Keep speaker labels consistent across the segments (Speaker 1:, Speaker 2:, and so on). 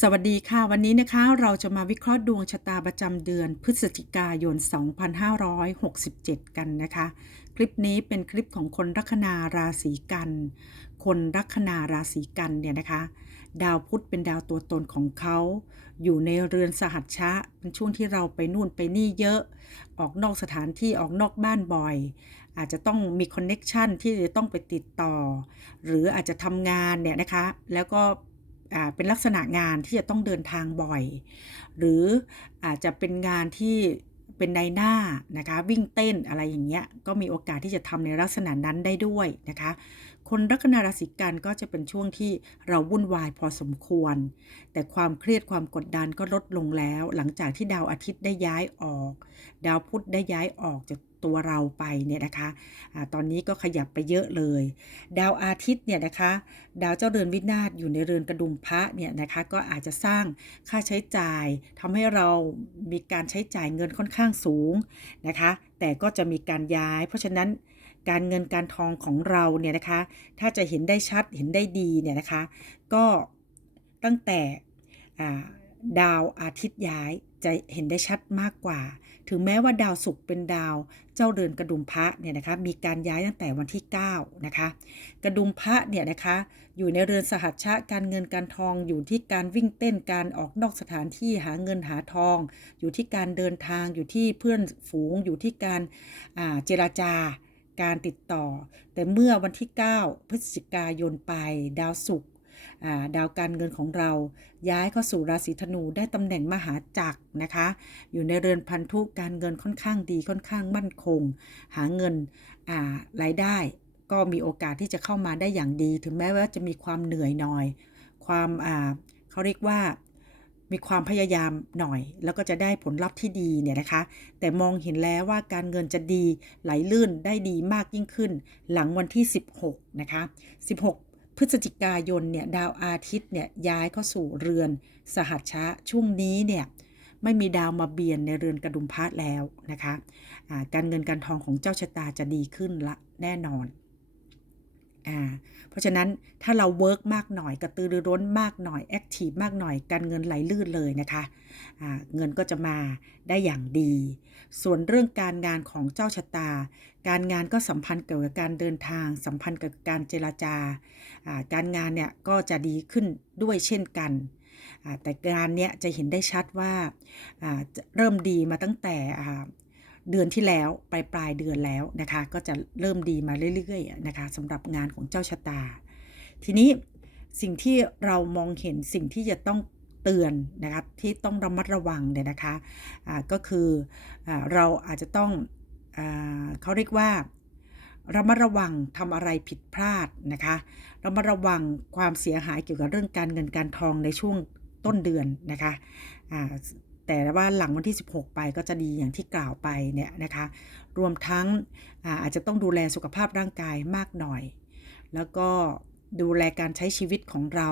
Speaker 1: สวัสดีค่ะ วันนี้นะคะเราจะมาวิเคราะห์ดวงชะตาประจำเดือนพฤศจิกายน 2567 กันนะคะ คลิปนี้เป็นคลิปของคนลัคนาราศีกัน คนลัคนาราศีกันเนี่ยนะคะ ดาวพุธเป็นดาวตัวตนของเขา อยู่ในเรือนสหัชชะเป็นช่วงที่เราไปนู่นไปนี่เยอะ ออกนอกสถานที่ออกนอกบ้านบ่อย อาจจะต้องมีคอนเน็ชันที่จะต้องไปติดต่อ หรืออาจจะทำงานเนี่ยนะคะ แล้วก็ เป็นลักษณะงานที่จะต้องเดินทางบ่อย หรืออาจจะเป็นงานที่เป็นในหน้านะคะวิ่งเต้นอะไรอย่างเงี้ยก็มีโอกาสที่จะทำในลักษณะนั้นได้ด้วยนะคะ คนลัคนาราศีกันก็จะเป็นช่วงที่เราวุ่นวายพอสมควร แต่ความเครียดความกดดันก็ลดลงแล้ว หลังจากที่ดาวอาทิตย์ได้ย้ายออก ดาวพุธได้ย้ายออกจากตัวเราไปเนี่ยนะคะอาตอนนี้ก็ขยับไปเยอะเลย ดาวอาทิตย์เนี่ยนะคะ ดาวเจ้าเรือนวินาศอยู่ในเรือนกระดุมพระเนี่ยนะคะ ก็อาจจะสร้างค่าใช้จ่ายทำให้เรามีการใช้จ่ายเงินค่อนข้างสูงนะคะ แต่ก็จะมีการย้าย เพราะฉะนั้น การเงินการทองของเราเนี่ยนะคะ ถ้าจะเห็นได้ชัดเห็นได้ดีเนี่ยนะคะ ก็ตั้งแต่ดาวอาทิตย์ย้ายจะเห็นได้ชัดมากกว่า ถึงแม้ว่าดาวศุกร์เป็นดาวเจ้าเรือนกระดุมพระเนี่ยนะคะ มีการย้ายตั้งแต่วันที่9นะคะ กระดุมพระเนี่ยนะคะ อยู่ในเรือนสหัชชะการเงินการทองอยู่ที่การวิ่งเต้นการออกนอกสถานที่หาเงินหาทอง อยู่ที่การเดินทางอยู่ที่เพื่อนฝูงอยู่ที่การเจราจา การติดต่อ แต่เมื่อวันที่ 9 พฤศจิกายนไปดาวศุกร์ดาวการเงินของเราย้ายเข้าสู่ราศีธนูได้ตำแหน่งมหาจักรนะคะ อยู่ในเรือนพันธุการเงินค่อนข้างดีค่อนข้างมั่นคง หาเงินรายได้ก็มีโอกาสที่จะเข้ามาได้อย่างดี ถึงแม้ว่าจะมีความเหนื่อยหน่อย ความเขาเรียกว่า มีความพยายามหน่อย แล้วก็จะได้ผลลัพธ์ที่ดีเนี่ยนะคะ แต่มองเห็นแล้วว่าการเงินจะดีไหลลื่นได้ดีมากยิ่งขึ้น หลังวันที่ 16 นะคะ 16 พฤศจิกายนเนี่ยดาวอาทิตย์เนี่ยย้ายเข้าสู่เรือน สหัชชะช่วงนี้เนี่ยไม่มีดาวมาเบียนในเรือนกระดุมพระแล้วนะคะอ่าการเงินการทองของเจ้าชะตาจะดีขึ้นละแน่นอน อ่าเพราะฉะนั้นถ้าเราเวิร์กมากหน่อยกระตือรือร้นมากหน่อยแอคทีฟมากหน่อยการเงินไหลลื่นเลยนะคะอ่าเงินก็จะมาได้อย่างดี ส่วนเรื่องการงานของเจ้าชะตา การงานก็สัมพันธ์เกี่ยวกับการเดินทาง สัมพันธ์กับการเจรจาอ่าการงานเนี่ยก็จะดีขึ้นด้วยเช่นกันอ่าแต่งานเนี้ยจะเห็นได้ชัดว่าอ่าเริ่มดีมาตั้งแต่อ่า เดือนที่แล้วปลายปลายเดือนแล้วนะคะ ก็จะเริ่มดีมาเรื่อยๆนะคะสำหรับงานของเจ้าชะตา ทีนี้สิ่งที่เรามองเห็นสิ่งที่จะต้องเตือนนะครับที่ต้องระมัดระวังเนี่ยนะคะอ่าก็คืออาเราอาจจะต้องอาเขาเรียกว่าระมัดระวังทำอะไรผิดพลาดนะคะระมัดระวังความเสียหายเกี่ยวกับเรื่องการเงินการทองในช่วงต้นเดือนนะคะอ่า แต่ว่าหลังวันที่ 16 ไปก็จะดีอย่างที่กล่าวไปเนี่ยนะคะ รวมทั้งอาจจะต้องดูแลสุขภาพร่างกายมากหน่อย แล้วก็ดูแลการใช้ชีวิตของเรา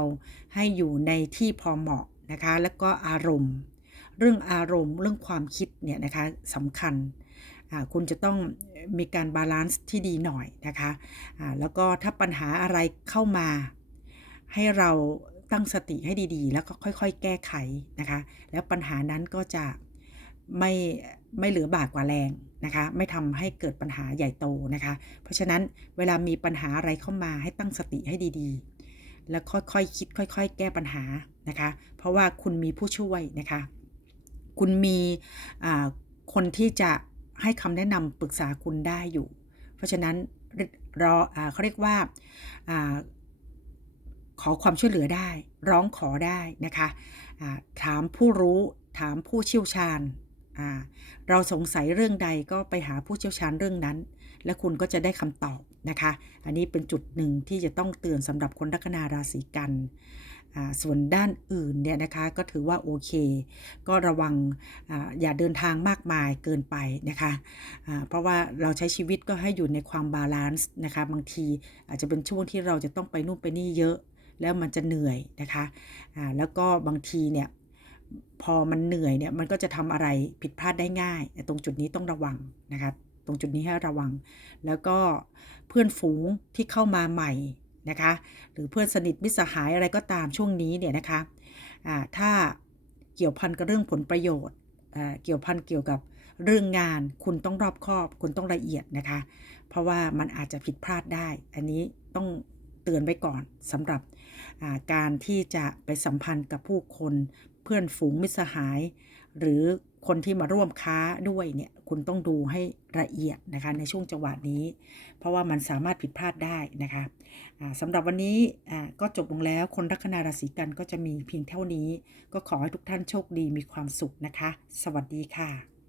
Speaker 1: ให้อยู่ในที่พอเหมาะนะคะ แล้วก็อารมณ์ เรื่องอารมณ์เรื่องความคิดเนี่ยนะคะสำคัญคุณจะต้องมีการบาลานซ์ที่ดีหน่อยนะคะ แล้วก็ถ้าปัญหาอะไรเข้ามา ให้เรา ตั้งสติให้ดีๆ แล้วก็ค่อยๆ แก้ไขนะคะ แล้วปัญหานั้นก็จะไม่ไม่เหลือบากกว่าแรงนะคะ ไม่ทำให้เกิดปัญหาใหญ่โตนะคะ เพราะฉะนั้นเวลามีปัญหาอะไรเข้ามาให้ตั้งสติให้ดีๆ แล้วค่อยๆคคิดค่อย ๆ แก้ปัญหานะคะ เพราะว่าคุณมีผู้ช่วยนะคะ คุณมีคนที่จะให้คำแนะนำปรึกษาคุณได้อยู่ เพราะฉะนั้นรออเขาเรียกว่า ขอความช่วยเหลือได้ ร้องขอได้นะคะอ่าถามผู้รู้ถามผู้เชี่ยวชาญ เราสงสัยเรื่องใดก็ไปหาผู้เชี่ยวชาญเรื่องนั้น และคุณก็จะได้คำตอบนะคะ อันนี้เป็นจุดหนึ่งที่จะต้องเตือนสำหรับคนลัคนาราศีกันส่วนด้านอื่นเนี่ยนะคะก็ถือว่าโอเค ก็ระวังออย่าเดินทางมากมายเกินไปนะคะอ่าเพราะว่าเราใช้ชีวิตก็ให้อยู่ในความบาลานซ์นะคะ บางทีอาจจะเป็นช่วงที่เราจะต้องไปนู่นไปนี่เยอะ แล้วมันจะเหนื่อยนะคะอ่าแล้วก็บางทีเนี่ยพอมันเหนื่อยเนี่ยมันก็จะทำอะไรผิดพลาดได้ง่ายตรงจุดนี้ต้องระวังนะคะตรงจุดนี้ให้ระวัง แล้วก็เพื่อนฝูงที่เข้ามาใหม่นะคะหรือเพื่อนสนิทมิตรสหายอะไรก็ตามช่วงนี้เนี่ยนะคะอ่าถ้าเกี่ยวพันกับเรื่องผลประโยชน์อ่าเกี่ยวพันเกี่ยวกับเรื่องงานคุณต้องรอบคอบ คุณต้องละเอียดนะคะ เพราะว่ามันอาจจะผิดพลาดได้ อันนี้ต้อง ตือนไว้ก่อนสำหรับการที่จะไปสัมพันธ์กับผู้คนเพื่อนฝูงมิตรสหาย หรือคนที่มาร่วมค้าด้วยเนี่ยคุณต้องดูให้ละเอียดนะคะในช่วงจังหวะนี้ เพราะว่ามันสามารถผิดพลาดได้นะคะอ่าสำหรับวันนี้ก็จบลงแล้วคนลัคนาราศีกันก็จะมีเพียงเท่านี้ ก็ขอให้ทุกท่านโชคดีมีความสุขนะคะ สวัสดีค่ะ